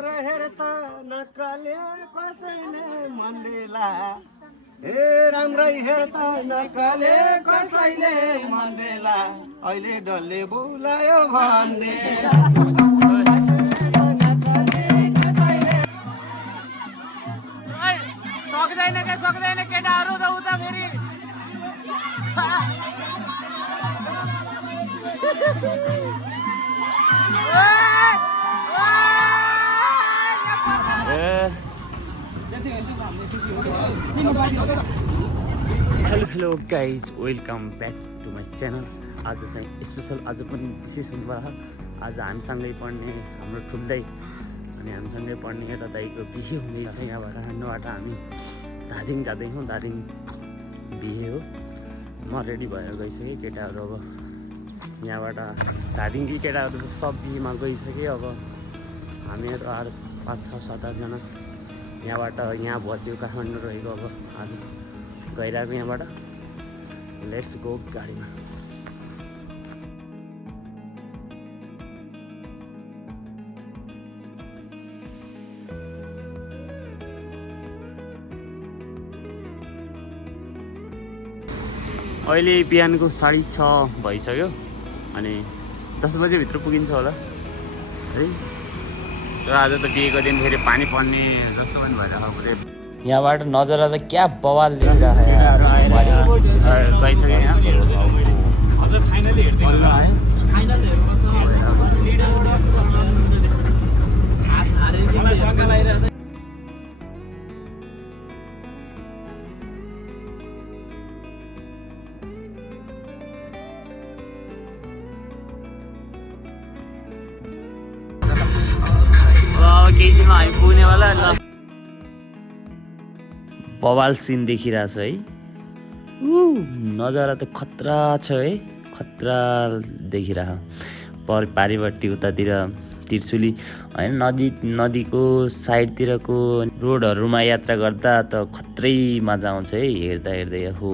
राम्रो हेर्दा नक्कले कसैले मन्दिला ए राम्रै हेर्दा नक्कले कसैले मन्दिला अहिले डल्ले बोलायो भन्ने सक्दैन केटाहरू त उता फेरि hello guys welcome back to my channel. आज चाहिँ स्पेसल, आज पनि विशेष हुनुभयो। आज हामीसँगै पढ्ने हाम्रो ठुल्दै अनि हामीसँगै पढ्ने एउटा दाइको बिहे हुँदैछ। यहाँबाट नबाट हामी धादिङ जाँदैछौँ। धादिङ बिहे हो। म रेडी भएर गइसकेँ। केटाहरू अब यहाँबाट धादिङकी केटाहरू सब बिहेमा गइसकेँ। अब हामीहरू अरू 5, 6, 7, 8जना यहाँबाट यहाँ बच्यो काठमाडौँ रहेको। अब आज गइरहेको यहाँबाट। लेट्स गो गाडीमा। अहिले बिहानको 6:30 भइसक्यो अनि 10 बजेभित्र पुगिन्छ होला है। तर आज त बिहेको दिन फेरि पानी पर्ने जस्तो पनि भइरहेको। यहाँबाट नजरा त क्या बवाल देखिरहेको गइसक्यो यहाँ। केजीमा हामी पुग्नेवाला ल। बवाल सिन देखिरहेछ है। नजारा त खतरा छ है, खतरा देखिरह। पारिपट्टि उतातिर त्रिशुली होइन, नदीको साइडतिरको रोडहरूमा यात्रा गर्दा त खत्रै मजा आउँछ है। हेर्दा हेर्दै हो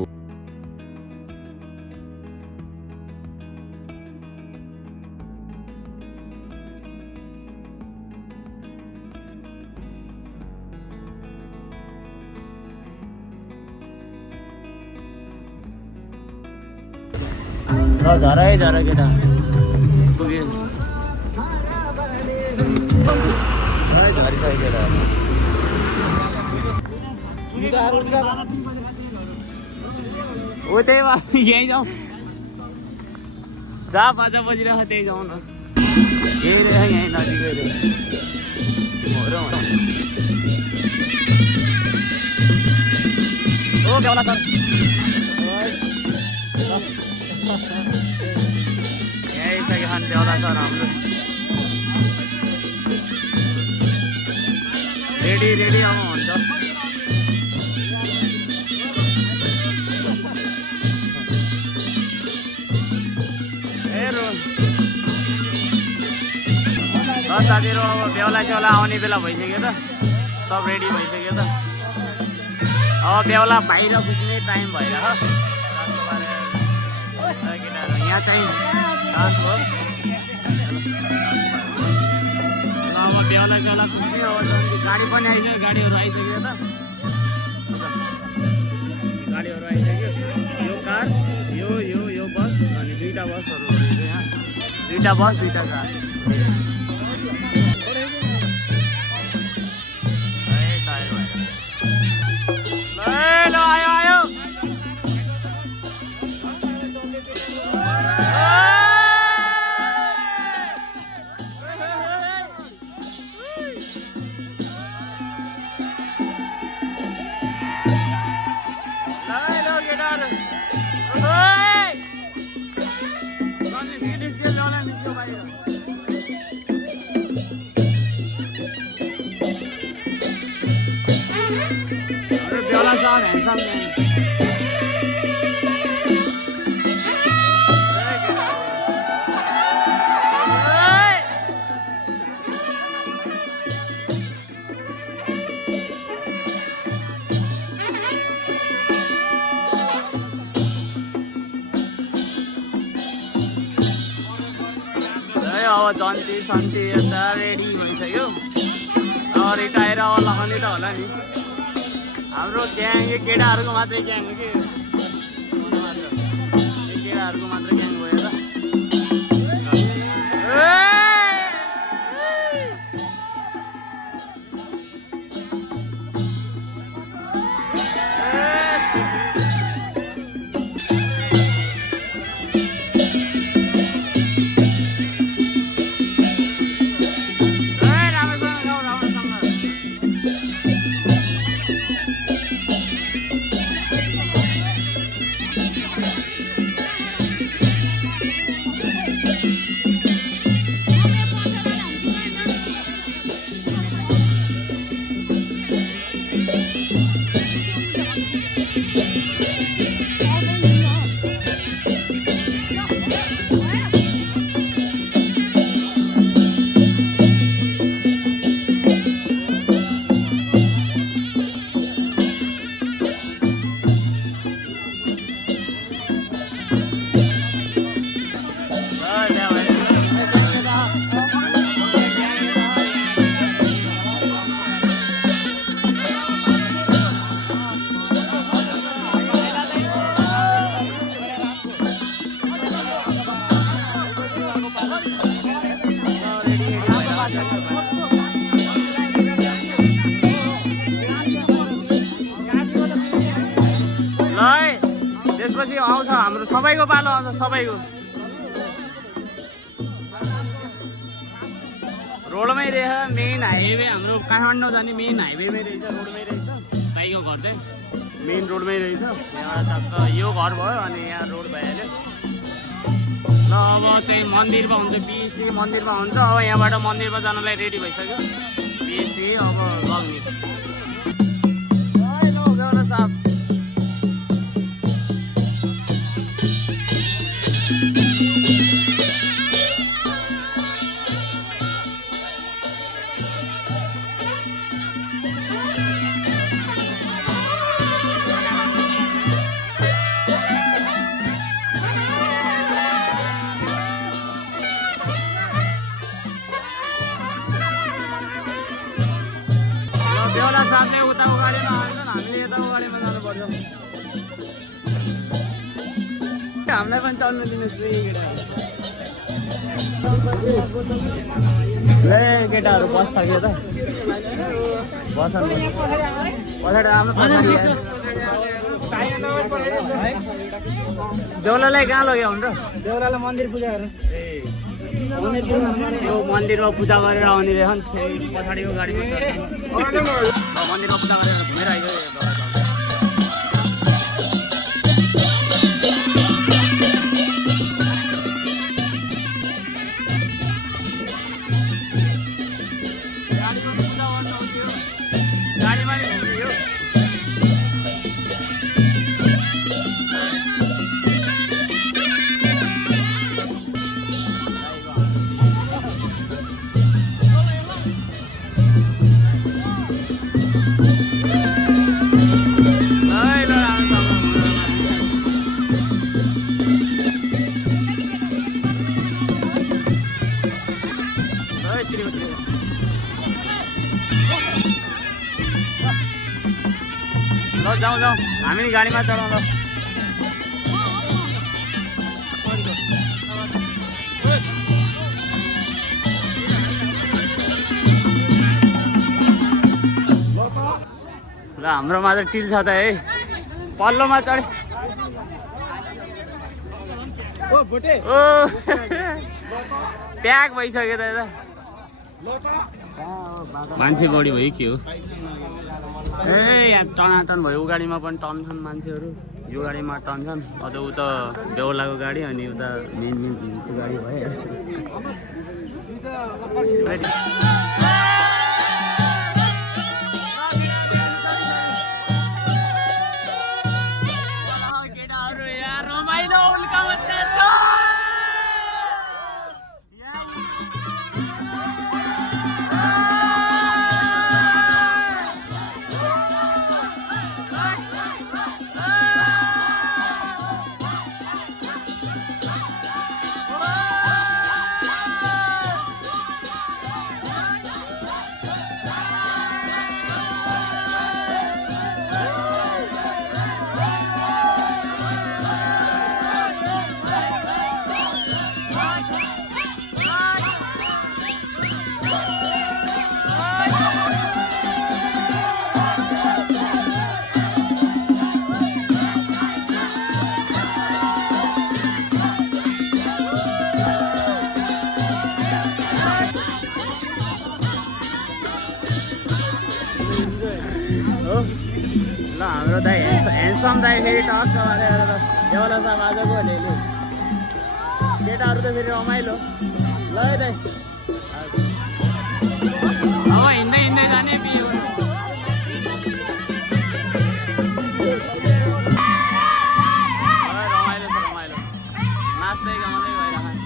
झरै झर केटा पुग्यो। हो त्यही भए यहीँ जाउँ। जहाँ बाजा बजिरहेको त्यही जाउँ न। यही रहेछ यहीँ नजिकै हो बेला सर। यही छ कि खान बेला सर हाम्रो। रेडी रेडी अब हुन्छ। साथीहरू अब बेहुला सेउला आउने बेला भइसक्यो त। सब रेडी भइसक्यो त। अब बेहुला बाहिर बुझ्ने टाइम भइरहेको। यहाँ चाहिँ डान्स हो। अब बेहुला सेउला खुसी हो। गाडी पनि आइसक्यो, गाडीहरू आइसक्यो त। गाडीहरू आइसक्यो। यो कार, यो बस अनि 2टा बसहरू रहेछ यहाँ। 2टा बस 2टा कार। अब जन्ती सन्ती यता रेडी भइसक्यो। रिटायर लगाउने त होला नि हाम्रो ग्याङ केटाहरूको मात्रै ग्याङ हो कि केटाहरूको मात्रै ग्याङ भयो त त्यसपछि आउँछ हाम्रो सबैको पालो आउँछ सबैको रोडमै रहेछ मेन हाइवे हाम्रो काठमाडौँ जाने मेन हाइवेमै रहेछ रोडमै रहेछ दाइको घर चाहिँ मेन रोडमै रहेछ यहाँबाट टक्क यो घर भयो अनि यहाँ रोड भइहाल्यो ल अब चाहिँ मन्दिरमा हुन्छ बिएससी मन्दिरमा हुन्छ अब यहाँबाट मन्दिरमा जानलाई रेडी भइसक्यो बिएससी अब लग्ने साहब बेहुला साथले उता उगाडीमा हाल्छन् हामीले यता उगाडीमा जानुपर्छ हामीलाई पनि चल्नु दिनुहोस् केटाहरू बस्छ कि त बस पछाडि आफ्नो बेहुलालाई कहाँ लग्यो हुन्छ देउरालाई मन्दिर पूजा गरेर यो मन्दिरमा पूजा गरेर आउने रहेछन् पछाडिको गाडीमा मन्दिरमा पूजा गरेर घुमेर आइगयो गाडीमा घुम्यो ल जाउँ जाउँ हामी गाडीमा चढाउँ ल हाम्रोमा त टिल छ त है पल्लोमा चढे ओ प्याक भइसक्यो त यता मान्छे बढी भयो के हो ए यहाँ टनाटन भयो गाडीमा पनि टन्छन् मान्छेहरू यो गाडीमा टन्छन् अझ उता बेहुलाको गाडी अनि उता मेन गाडी भयो केटाहरू यार रमाइलो उल्का मात्रै छ ल हाम्रो दाइ ह्यान्डसम दाइ फेरि टक्क मारेर त देउला साहब आजको अलिअलि केटाहरू त फेरि रमाइलो ल है दाइ अब हिँड्दै हिँड्दै जाने बिहे रमाइलो छ रमाइलो नाच्दै गाउँदै भइरहेको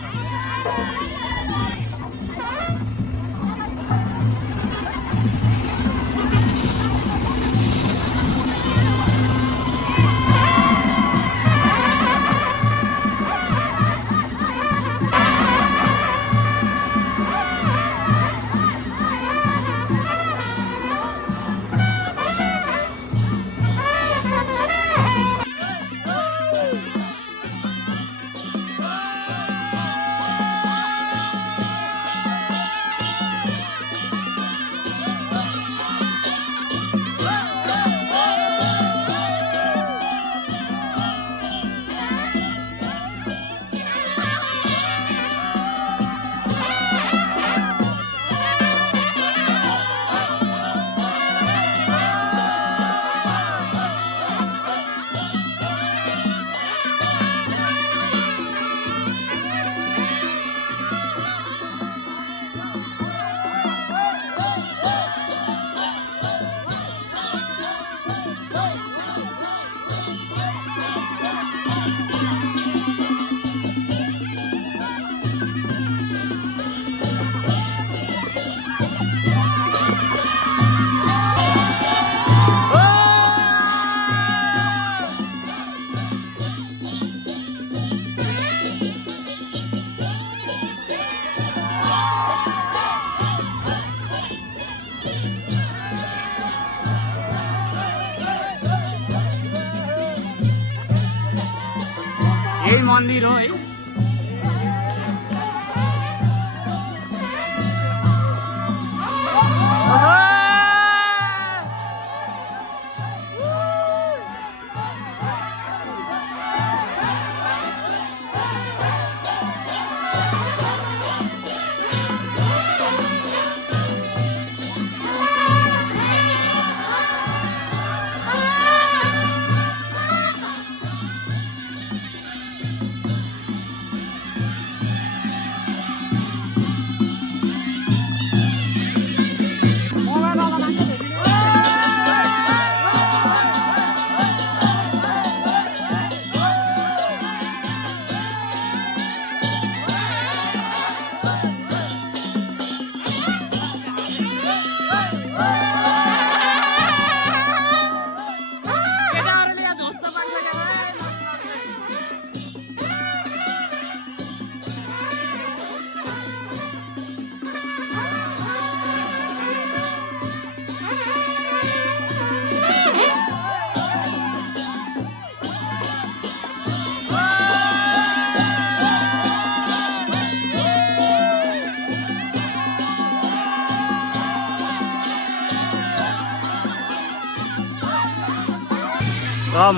यही मन्दिर हो है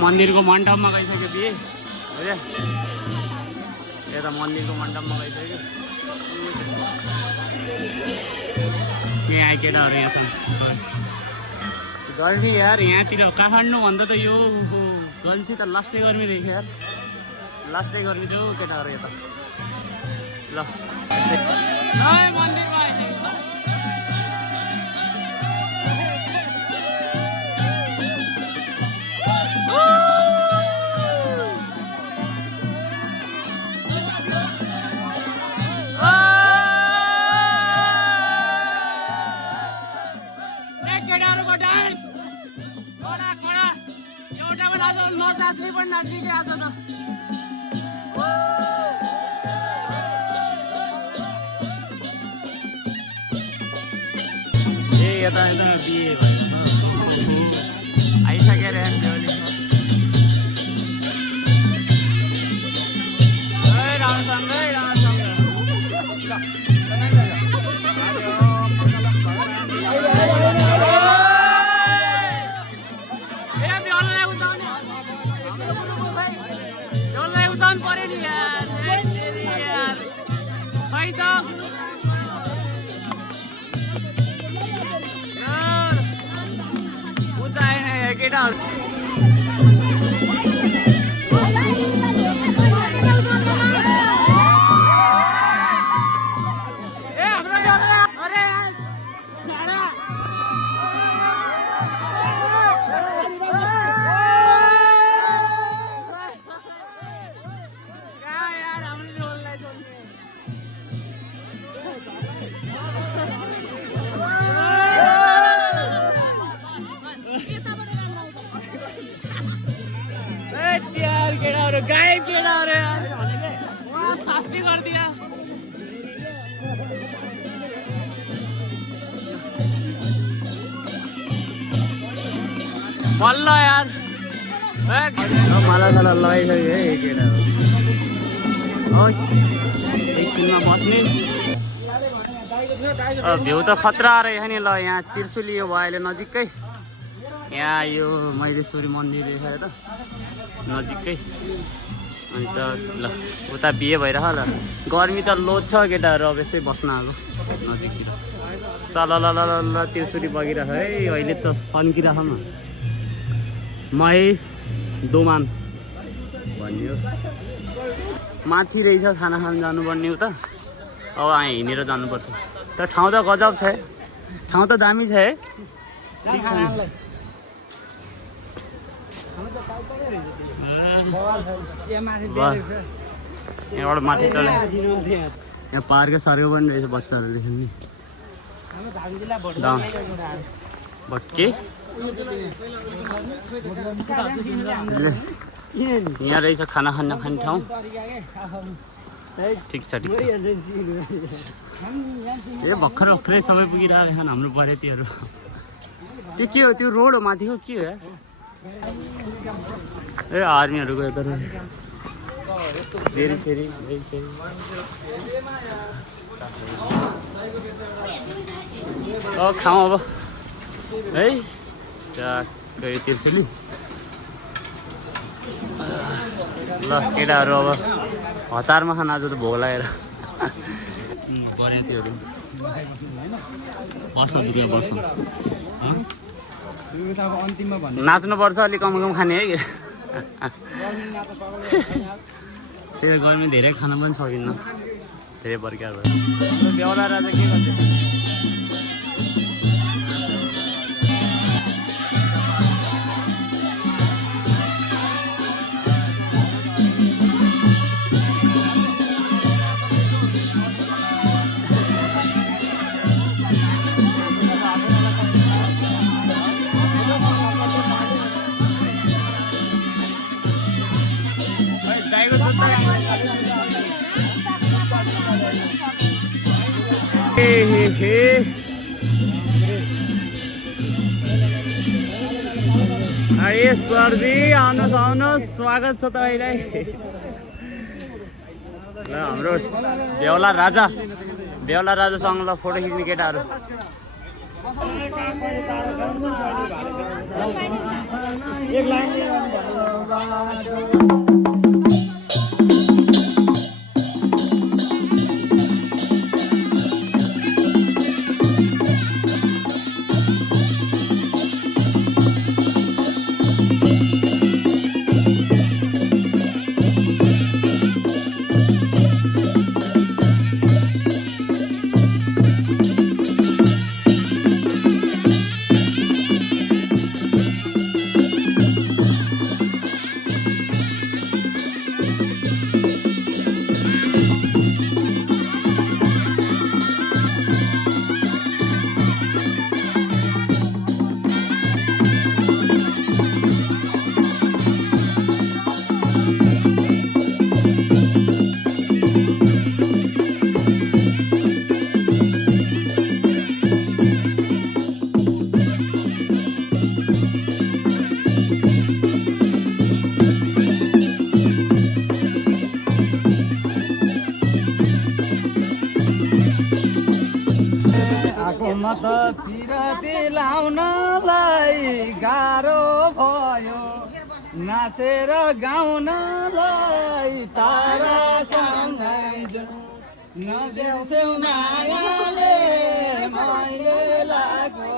मन्दिरको मण्डपमा गइसक्यो बिहे बुझ्यो यता मन्दिरको मण्डपमा गइसक्यो यहाँ आइ केटाहरू यहाँ छन् गर्मी यार यहाँतिर काठमाडौँ भन्दा त यो गल्छी त लास्टै गर्मी रहेछ यार लास्टै गर्मी छु केटाहरू यता ल मन्दिरमा आइसक्यो नाच्ने पनि नाच्ने आज त ए यता यता बिहे भएन आइसकेर राम्रोसँगै केटा बल्ल यार माला साला लगाइसक्यो है केटा एकछिनमा बस्ने भ्यू त खतरा रहेछ नि। ल यहाँ त्रिशुली यो भयो अहिले नजिकै। यहाँ यो मैरेश्वरी मन्दिर रहेछ त नजिकै। अनि त ल उता बिहे भइरह ल। गर्मी त लोड छ केटाहरू, अब यसै बस्न आएको नजिकतिर। ल त्रिशुली बगिरह है अहिले त फन्किरह न। महेश दोमान भन्ने हो। माथि रहेछ खाना खान जानुपर्ने उता। अब हिँडेर जानुपर्छ। तर ठाउँ त गजब छ है, ठाउँ त दामी छ है। ठिक छ नि। यहाँबाट माथि चले। यहाँ पार्क सर्को पनि रहेछ बच्चाहरूले खेल्ने। भट्के यहाँ रहेछ खाना खाने ठाउँ। ठिक छ ठिक छ। ए भर्खरै सबै पुगिरहेको छन् हाम्रो बरेतीहरू। त्यो के हो? त्यो रोड हो माथिको के हो? ए आर्मीहरूको यता फेरि सेरी खाउँ अब है। त्रिशुली ल केटाहरू अब हतारमा खान आज त भोग लागेर बरेतीहरू बस दुर्गा बस नाच्नुपर्छ अलिक कम खाने है। त्यही गर्मी धेरै खान पनि सकिन्न, धेरै बर्क्यार भयो। बेहुला राजा के गर्छ? सरजी आउनुहोस् आउनुहोस्, स्वागत छ तपाईँलाई। ल हाम्रो बेहुला राजासँग ल फोटो खिच्ने केटाहरू। पिरती लाउनलाई गाह्रो भयो, नाचेर गाउनलाई तारासँगै नदेऊ मायाले मैले लाग्यो।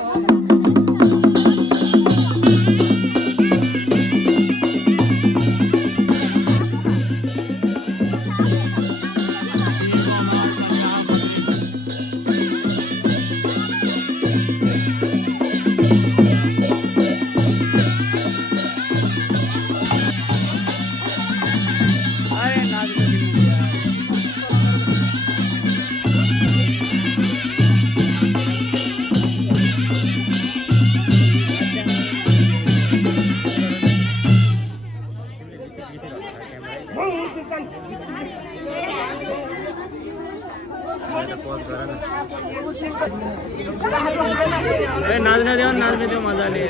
नाच्न देऊ मजाले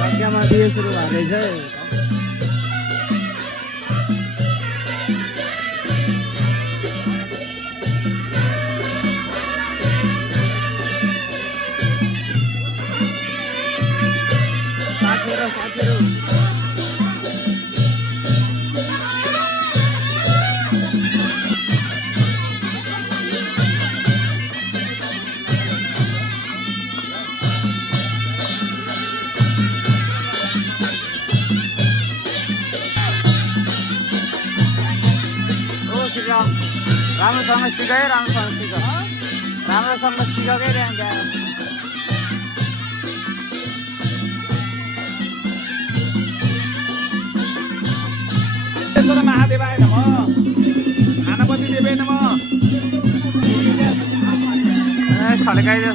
भाग्यमा बिहे सुरु भएछ राम्रोसँग सिकायो राम्रोसँग सिकाएकै त्यहाँ महादेव आएन म खाना पनि दिँदैन म सड्काइदियो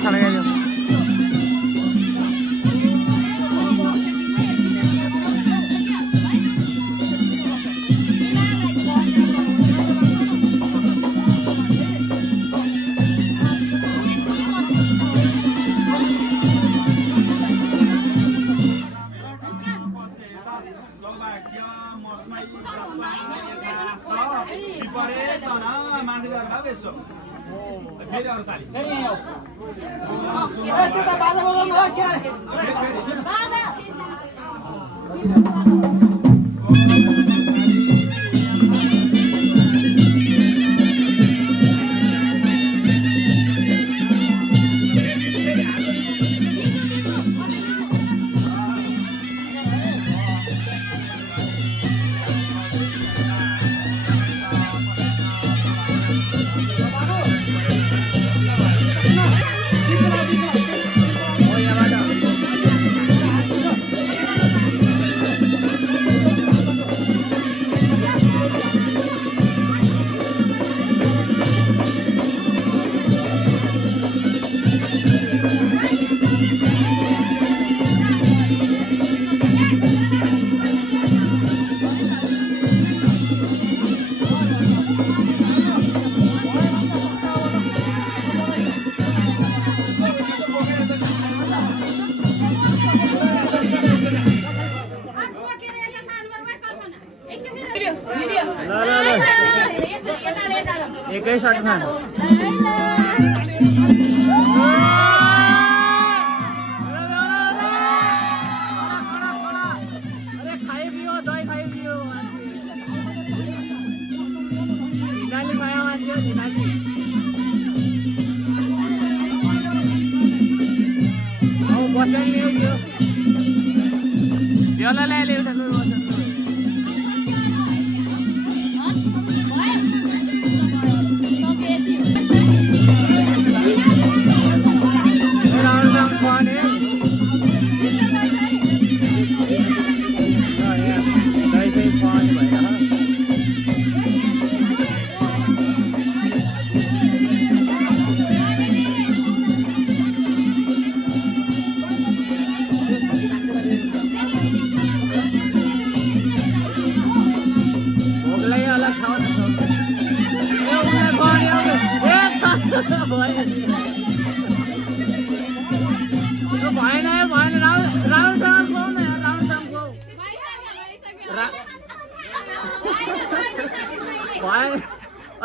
फेरि अरू ताली एकै सर्टमा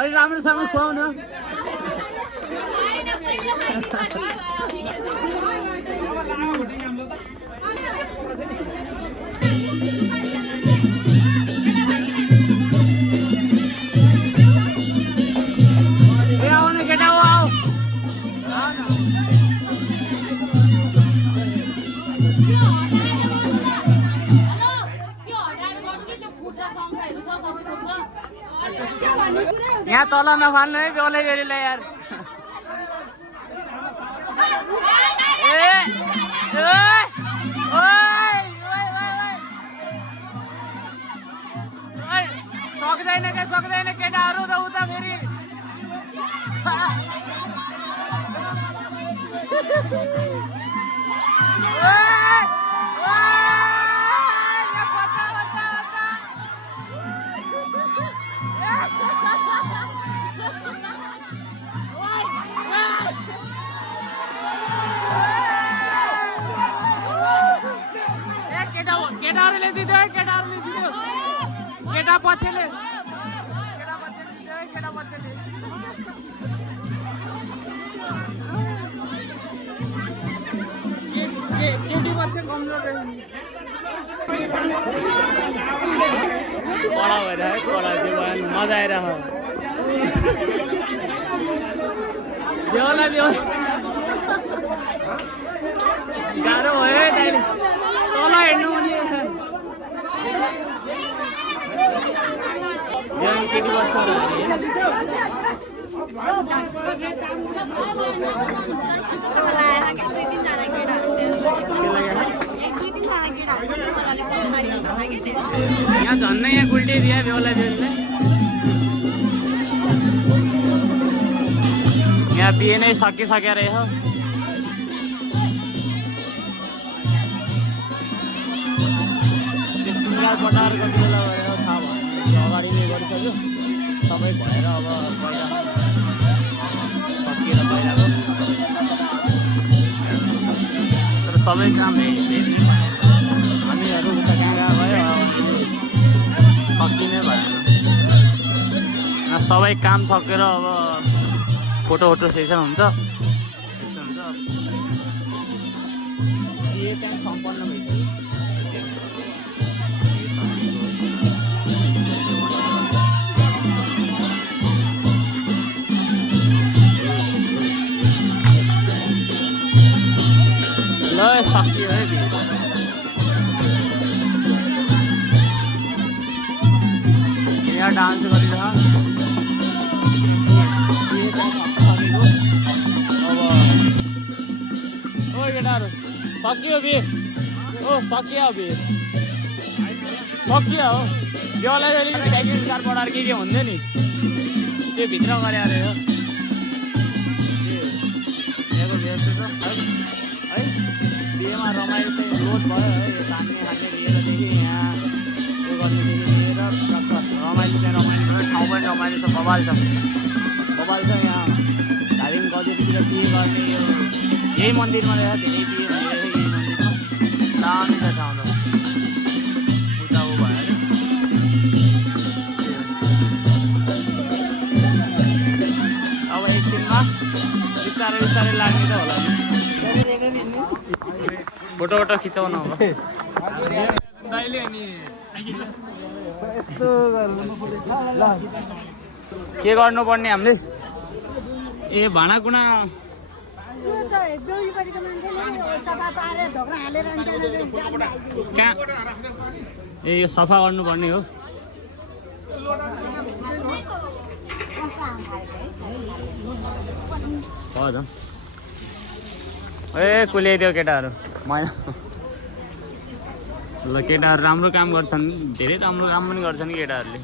अलि राम्रोसँग खुवाउन। ए आउनु केटा हो आऊ। यहाँ तल नफाल्नु है बेहुलै बेहुलीलाई यार। सक्दैन क्या सक्दैन केटाहरू त उता फेरि केटाहरूले जित्यो है केटाहरूले जित्यो। केटा पछिले जित्यो है केटा पछिले। केटी बच्चे कमजोर कडा भएर है कडा त्यो मजा आइरह बेहुला बेहुला गाह्रो भयो है दाइले तल हेर्नु केटी बच्छ यहाँ झन्नै यहाँ गुल्टी दिए बेहुला बेहुलीले। यहाँ बिहे नै सकिसकेको रहेछ। सिङ्गार पटार कति बेला गरेर थाहा भएन अगाडि नै गरिसक्यो सबै भएर अब सकिएर भइरहेको तर सबै काम हामीहरू उता कहाँ कहाँ भयो सकिने भएन। सबै काम सकेर अब फोटो सेसन हुन्छ यस्तो हुन्छ। यो काम सम्पन्न भइसक्यो। ल सकियो है यहाँ डान्स गरिरह। अब ओ केटाहरू सकियो बिहे ओ सकियो बिहे सकियो हो बेहुला बेहुली सिङ्गार पठाएर के हुन्थ्यो नि त्यो भित्र गरे अरे हो दिएको व्यवस्था छ है। बिहेमा रमाइलो चाहिँ लोड भयो है खाने खाने लिएरदेखि यहाँ त्यो गर्नेदेखि लिएर रमाइलो चाहिँ रमाइलो छ। ठाउँ पनि रमाइलो छ बबाल छ यहाँ धारिङ गजेरीतिर बिहे गर्ने यो यही मन्दिरमा रहेछ धेरै बिहे भइरहेछ यही मन्दिरमा दामी छ ठाउँ त उता ऊ भयो अब एकछिनमा बिस्तारै बिस्तारै लाग्ने त होला फोटो खिचाउनु अब के गर्नुपर्ने हामीले ए भाँडाकुँडा कहाँ ए यो सफा गर्नुपर्ने हो। ए कुल्याइदियो केटाहरू मैला ल केटाहरू राम्रो काम गर्छन् धेरै राम्रो काम पनि गर्छन् केटाहरूले।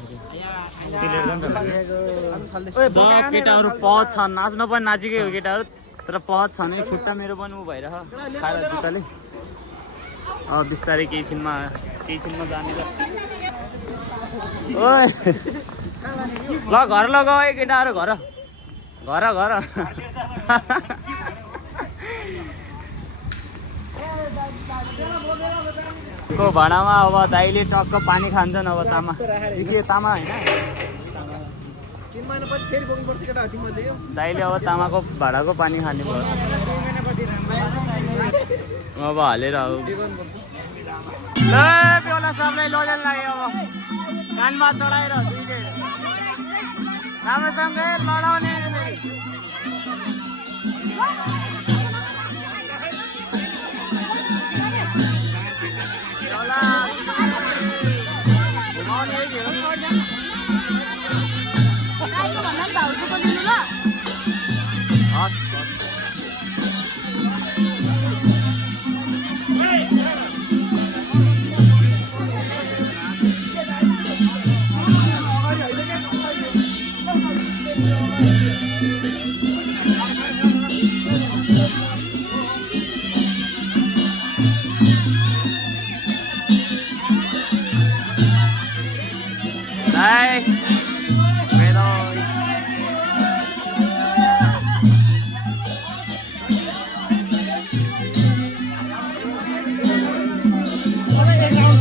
सब केटाहरू पहत छ नाच्न पनि नाचेकै हो केटाहरू तर पहत छ नै खुट्टा मेरो पनि ऊ भइरह खाएर जुत्ताले अब बिस्तारै केही छिनमा जाने ओ ल घर लगाऊ है केटाहरू घर को भाँडामा अब दाइले टक्क पानी खान्छन् अब तामा होइन 3 महिनापछि फेरि बोक्नुपर्छ केटा तिमीले यो दाइले अब तामाको भाडाको पानी खाने भयो अब हालेर अब ल बेला सबलाई लजन लाग्यो अब कानमा चढाएर दुईले राम्रोसँगै लडाउने Đây, về rồi.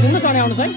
घुम्नु छ आउनुहोस् है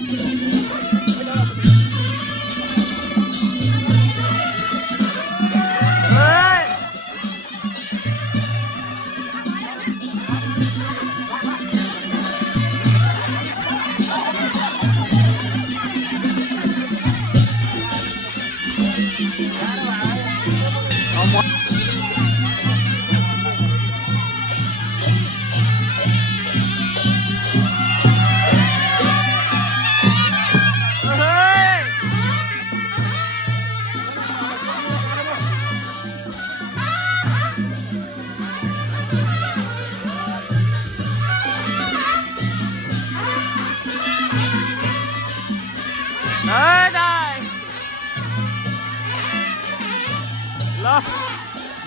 ल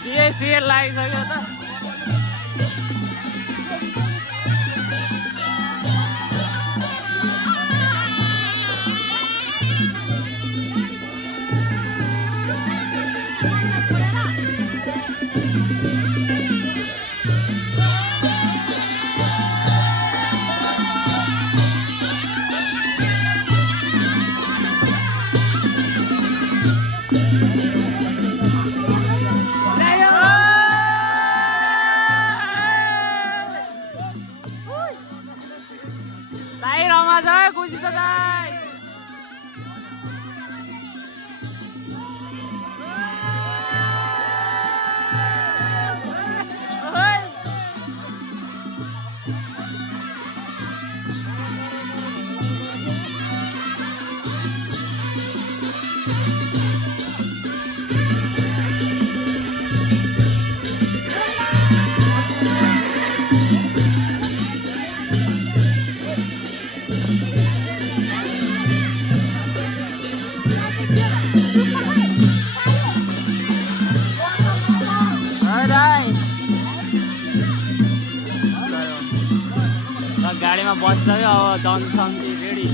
बिएसिएल लागिसक्यो त दाइ रमाछ खुसी छ दाइ गाडीमा बस्दै अब जन्सन रेडी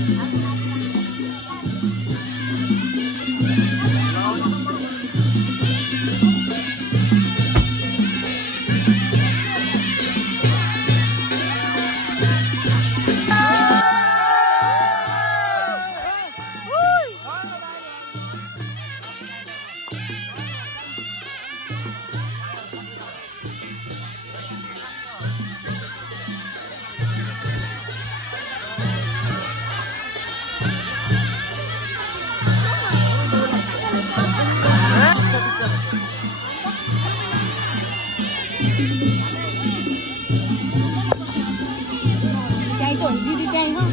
दीदी त्यहीँ हो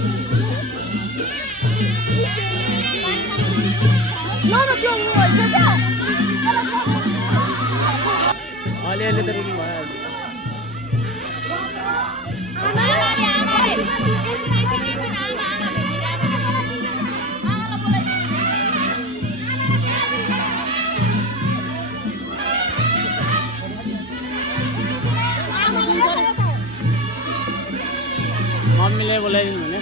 अलिअलि त रुनु भइहाल्छ मम्मीले बोलाइदिनु भने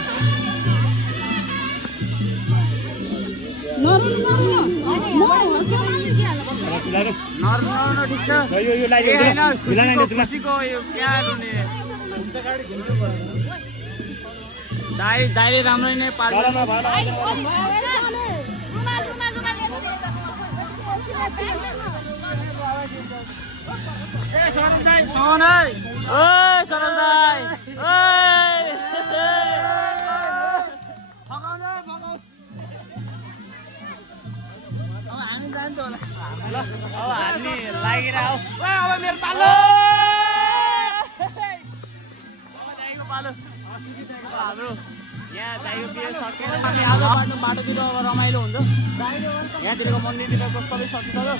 ठिक छ खुसीको यो क्या रुने दाइले राम्रै नै पाल्छ यहाँ दाइको बिहे सकेर हामी आज बाटोतिर अब रमाइलो हुन्छ यहाँतिरको मन्दिरतिरको सबै सकिसक्यो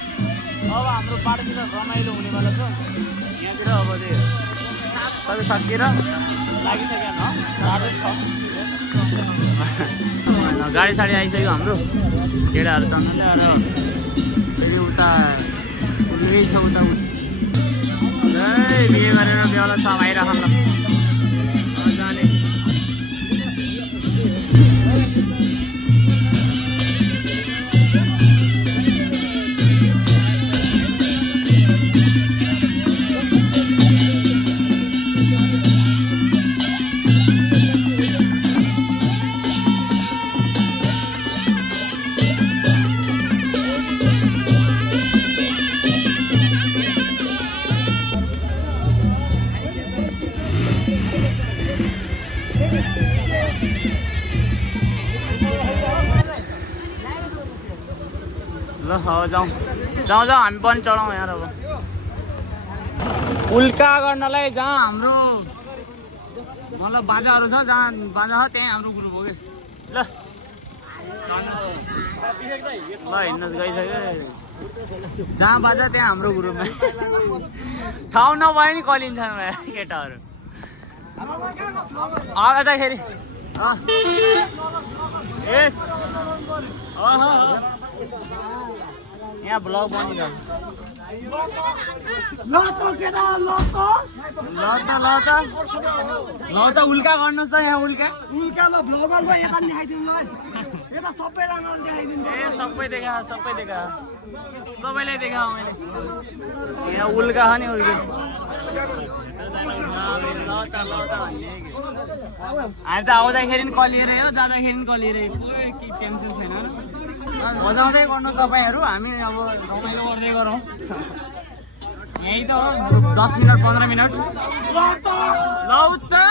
अब हाम्रो बाटोतिर रमाइलो हुनेवाला छ यहाँतिर अब त्यो सबै सकिएर लागिसक्यो बाटो छ गाडी साडी आइसक्यो हाम्रो केटाहरू चढ्नु फेरि उता उल्कै छ उता बिहे गरेर बेहुला छ आइरह ल जाने ल अब जाउँ हामी पनि चढाउँ यहाँ अब उल्का गर्नलाई जहाँ हाम्रो मतलब बाजाहरू छ जहाँ बाजा छ त्यहीँ हाम्रो ग्रुप हो कि ल हिँड्नुहोस् गइसक्यो जहाँ बाजा त्यहाँ हाम्रो ग्रुपमा ठाउँ नभए नि कलिन्छन् केटाहरू आउँदाखेरि यस यहाँ ब्लग बनिन्छ ल त उल्का गर्नुहोस् त यहाँ उल्का ए सबै देखा सबैलाई देखा मैले यहाँ उल्का छ नि उल्के हामी त आउँदाखेरि पनि कलिएरै हो जाँदाखेरि पनि कलिएरै केही टेन्सन छैन बजाउँदै गर्नुहोस् तपाईँहरू हामी अब रमाइलो गर्दै गरौँ यही त हो 10 मिनट 15 मिनट ल उता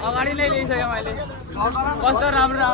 अगाडि नै ल्याइसकेँ मैले कस्तो राम्रो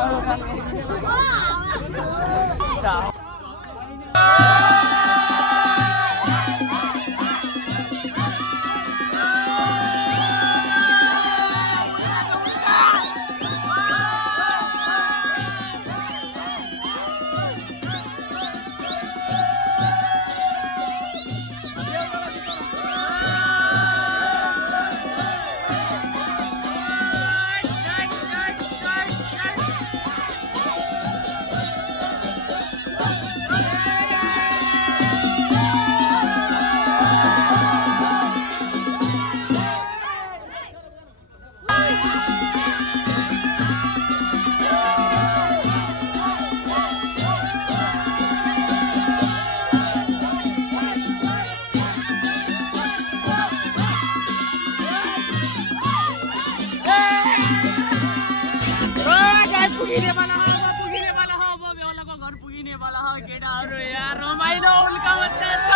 बेहुलाको घर पुगिने वाला हो केटाहरू यार रमाइलो उल्का बच्चा छ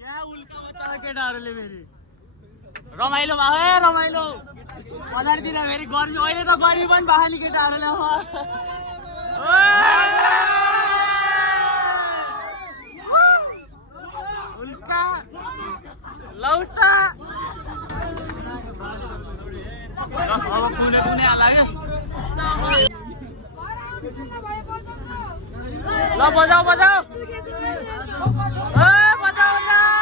यहाँ उल्का बच्चा केटाहरूले फेरि रमाइलो भयो है रमाइलो बजारतिर फेरि गर्मी अहिले त गर्मी पनि भयो नि केटाहरूले उल्का लौटा अब कुने कुने लाग्यो ल बजाऊ बजाऊ बजाऊ बजाऊ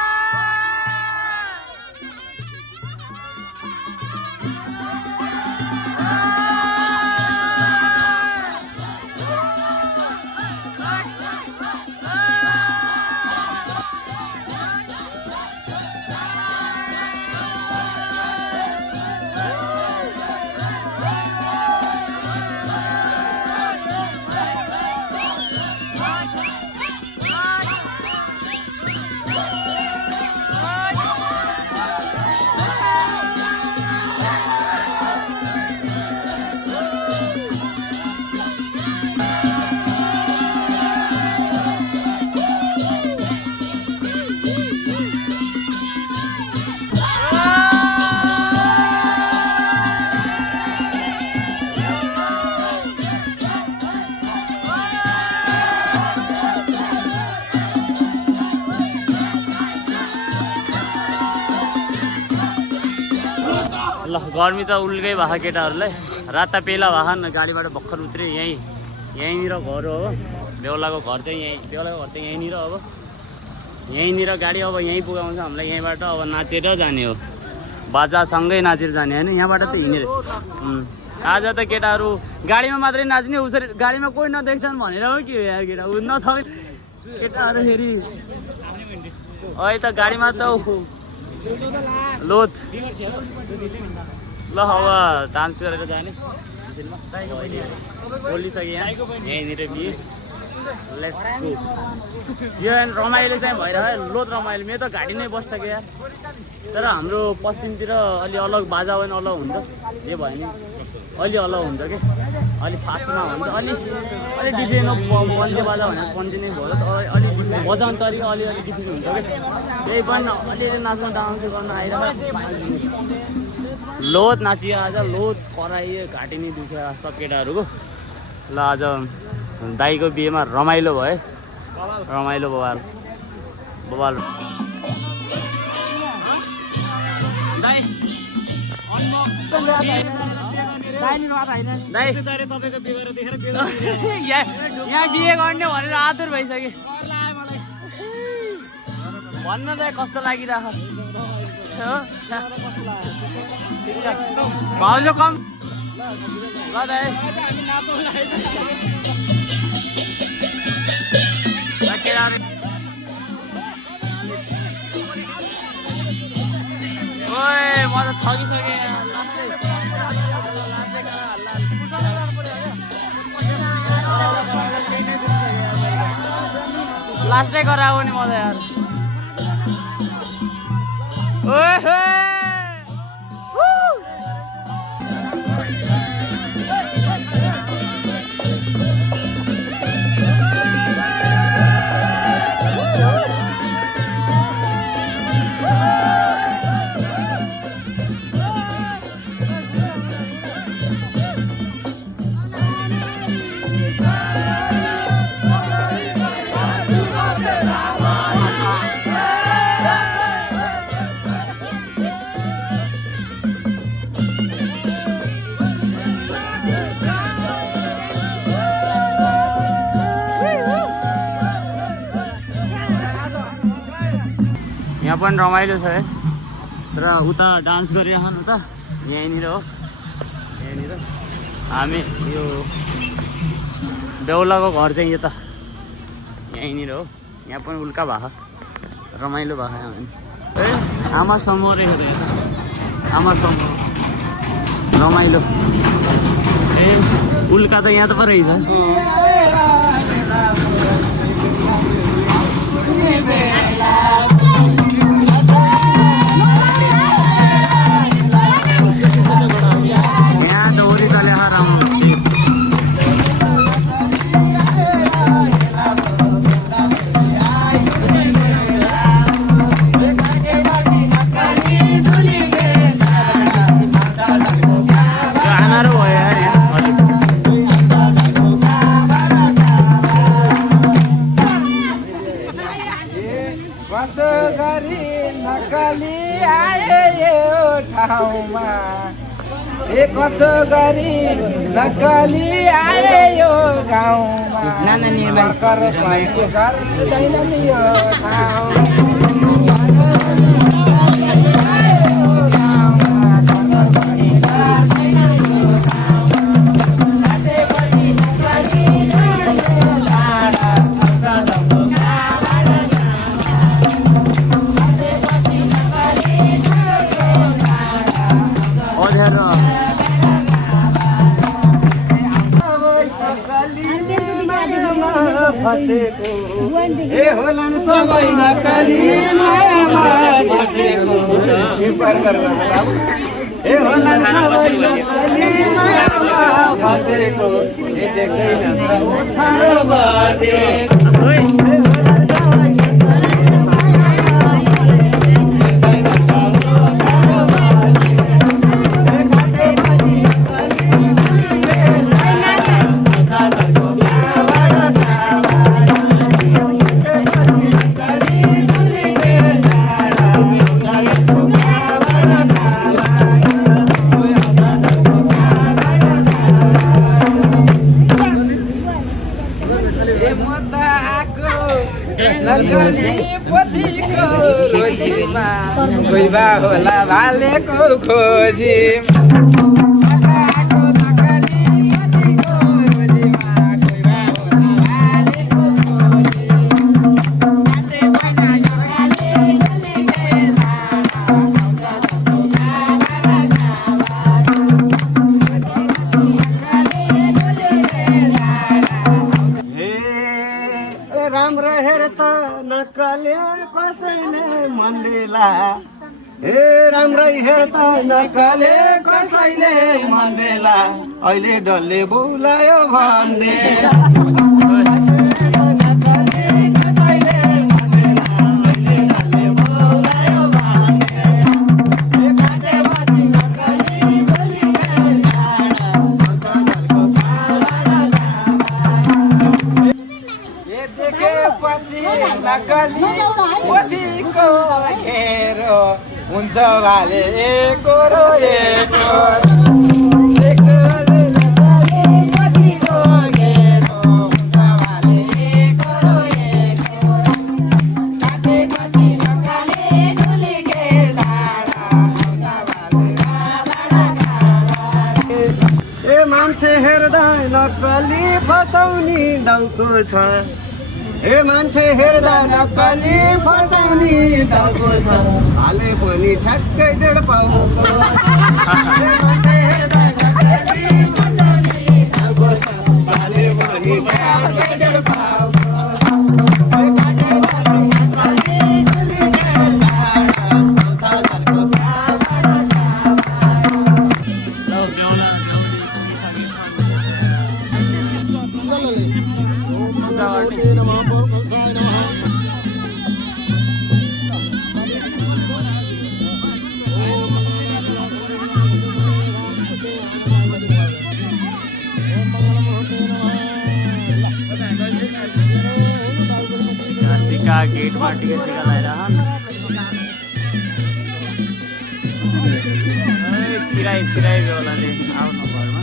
ल गर्मी त उल्कै भएको केटाहरूलाई राता पेला भएको न गाडीबाट भर्खर उत्रे यहीँनिर घर हो बेहुलाको घर चाहिँ बेहुलाको घर चाहिँ यहीँनिर अब यहीँनिर गाडी अब यहीँ पुगाउँछ हामीलाई यहीँबाट अब नाचेर जाने हो बाजासँगै नाचेर जाने होइन यहाँबाट त हिँडेर आज त केटाहरू गाडीमा मात्रै नाच्ने उसरी गाडीमा कोही नदेख्छन् भनेर हो कि यार केटा उ नथाउ केटाहरू फेरि अहिले त गाडीमा त लोथ ल अब डान्स गरेर जाने बोलिसकेँ यहीँनिर बिहे लेट्स गो यो रमाइलो चाहिँ भइरह्यो लोथ रमाइलो मेरो त घाँटी नै बसिसक्यो यार तर हाम्रो पश्चिमतिर अलि अलग बाजा पनि अलग हुन्छ जे भयो नि अलि अलग हुन्छ कि अलि फास्टमा हुन्छ अलि डिफ्रेन्ट पन्जे बाजा भनेर पन्जे नै भयो अलि बजाउने तरिका अलिअलि डिफ्रेन्ट हुन्छ कि त्यही पनि अलिअलि नाच्नु डान्स गर्न आइरहेको लोथ नाचियो आज लोथ कराइयो घाँटी नै दुख्यो सब केटाहरूको ल आज दाईको बिहेमा रमाइलो भयो रमाइलो बबाल बबाल यहाँ बिहे गर्ने भनेर आतुर भइसक्यो भन्न त कस्तो लागिरहेको भाउजू कम ल दाइ ओए म त थगिसकेँ लास्टै गराऊ नि म त यार ओए यहाँ पनि रमाइलो छ है तर उता डान्स गरिरहनु त यहीँनिर हो यहीँनिर हामी यो बेहुलाको घर चाहिँ यो त यहीँनिर हो यहाँ पनि उल्का भएको रमाइलो भएको यहाँ ए आमा समूह रहेछ त यहाँ आमा समूह रमाइलो ए उल्का त यहाँ त पो रहेछ यहाँ दौरी तले नक्कली आए यो ठाउँमा ए कसो गरी नक्कली आए यो गाउँमा भर्खर भएको घर हुँदैन नि यो ठाउँ फसेको ए होलान् सबै नक्कली मायामा फसेको ए होलान् सबै नक्कली मायामा फसेको ए देख्दैन उठारो बसेको खोइबा होला भालेको खोजी राम्रो हेर्दा नक्कले कसैले मन्दिला ए राम्रै हेर्दा नक्कले कसैले मन्दिला अहिले डल्ले बोलायो भन्ने नक्कली पोथीको घेरो हुन्छ भाले एकोरो एको ए मान्छे हेर्दा नक्कली फसाउने डाउको छ ए मान्छे हेर्दा नक्कली फसाउने डाउको छ हाले पनि ठ्याक्कै 1.5 पाउको मान्छे हेर्दा नक्कली फसाउने डाउको छ हाले पनि ठ्याक्कै 1.5 पाउको गेट में टिकट लगाएर छिराई छिराई बेलाले आउनु घरमा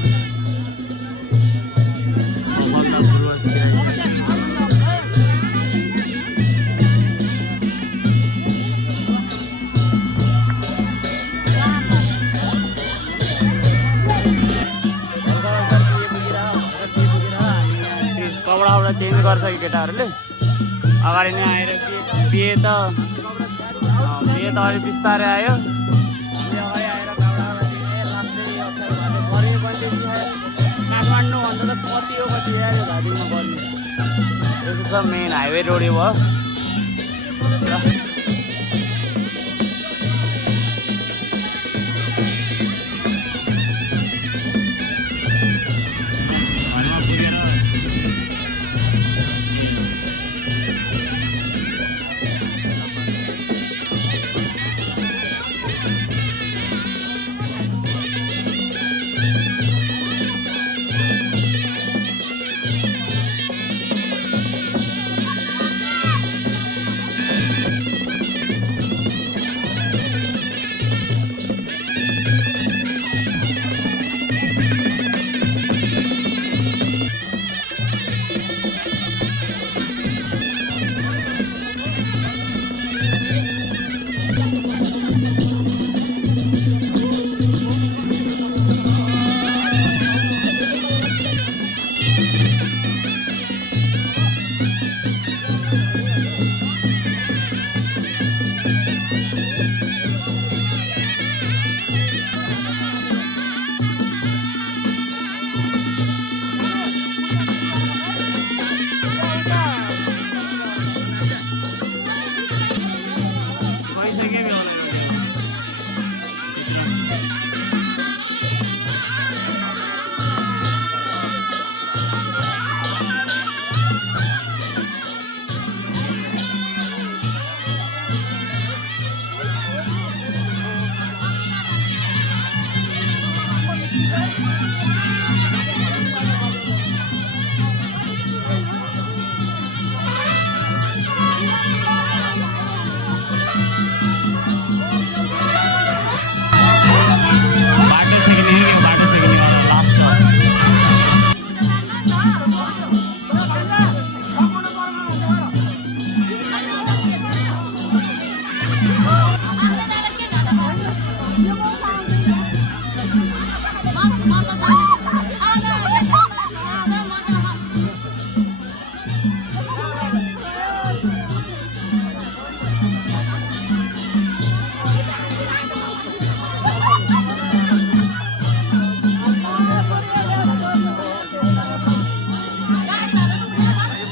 कपडा चेन्ज गर्छ कि केटाहरूले अगाडि नै आएर बिहे त अलिक बिस्तारै आयो अगाडि आएर काठमाडौँ भन्दा त कति हो कति आयो घाटीमा गर्ने यसो छ मेन हाइवे रोड भयो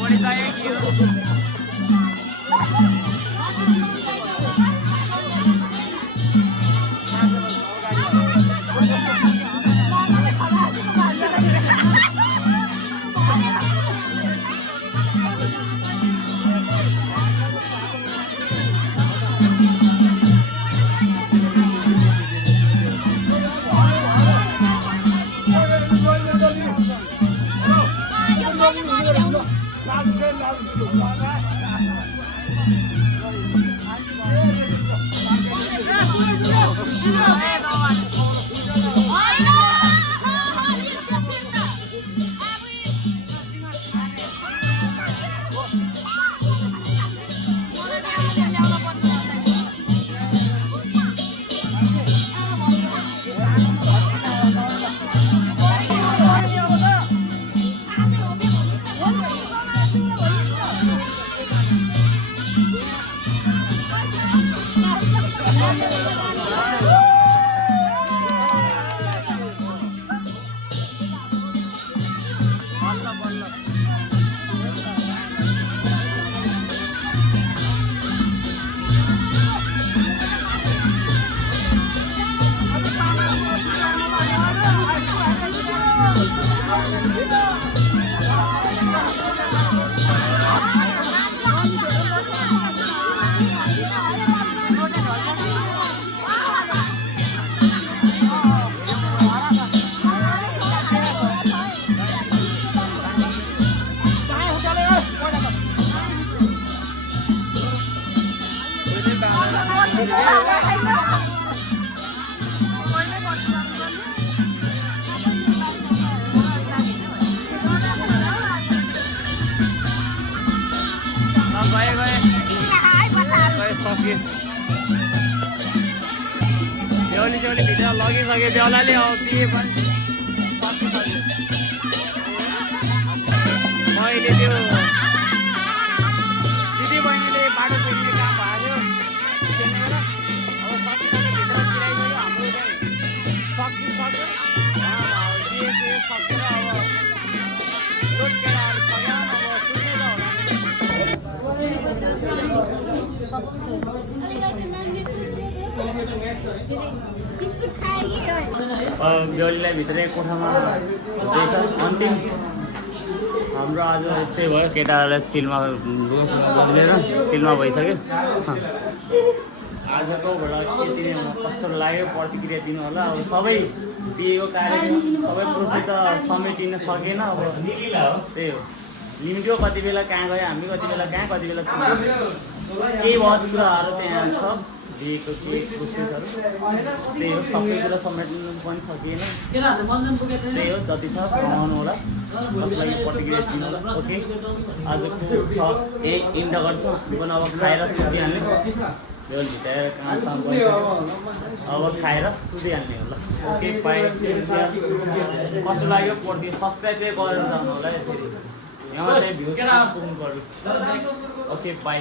बढी चाहिएको थियो बेहुली सेहुली भित्र लगिसक्यो बेहुलाले बिहे पनि सकिसक्यो मैले त्यो दिदी बहिनीले बाटो चिन्ने काम भएको थियो त्यसले गर्दा अब सकिसक्यो भित्र छिराइसक्यो हाम्रो सकिसक्यो बिहे सकेर अब लोट केटाहरू सकेर अब सुत्नु बेहुलीलाई भित्रै कोठामा हुँदैछ अन्तिम हाम्रो आज यस्तै भयो केटाहरूलाई चिलमा बुझ्दैन चिलमा भइसक्यो आजकोबाट यति नै कस्तो लाग्यो प्रतिक्रिया दिनु होला अब सबै बिहेको कार्यक्रम सबै प्रोसेस त समेटिन सकेन अब त्यही हो लिमिटको कति बेला कहाँ गयो हामी कति बेला कहाँ कति बेला केही बहुत कुराहरू त्यहाँ छ बिहेको केही प्रोसेसहरू त्यही हो सबै कुरा समेट्नु पनि सकिएन त्यही हो जति छ कमाउनु होला कसलाई प्रतिक्रिया दिनु होला ओके आजको इन्ड गर्छ हामी पनि अब खाएर सुतिहाल्ने बेहुल भित्राएर काम साम गरिसक्यो अब खाएर सुतिहाल्ने होला ओके बाई कस्तो लाग्यो पढ्थ्यो सब्सक्राइब चाहिँ गरेर जानु होला फेरि यहाँ चाहिँ भ्यू पुग्नु पऱ्यो ओके बाई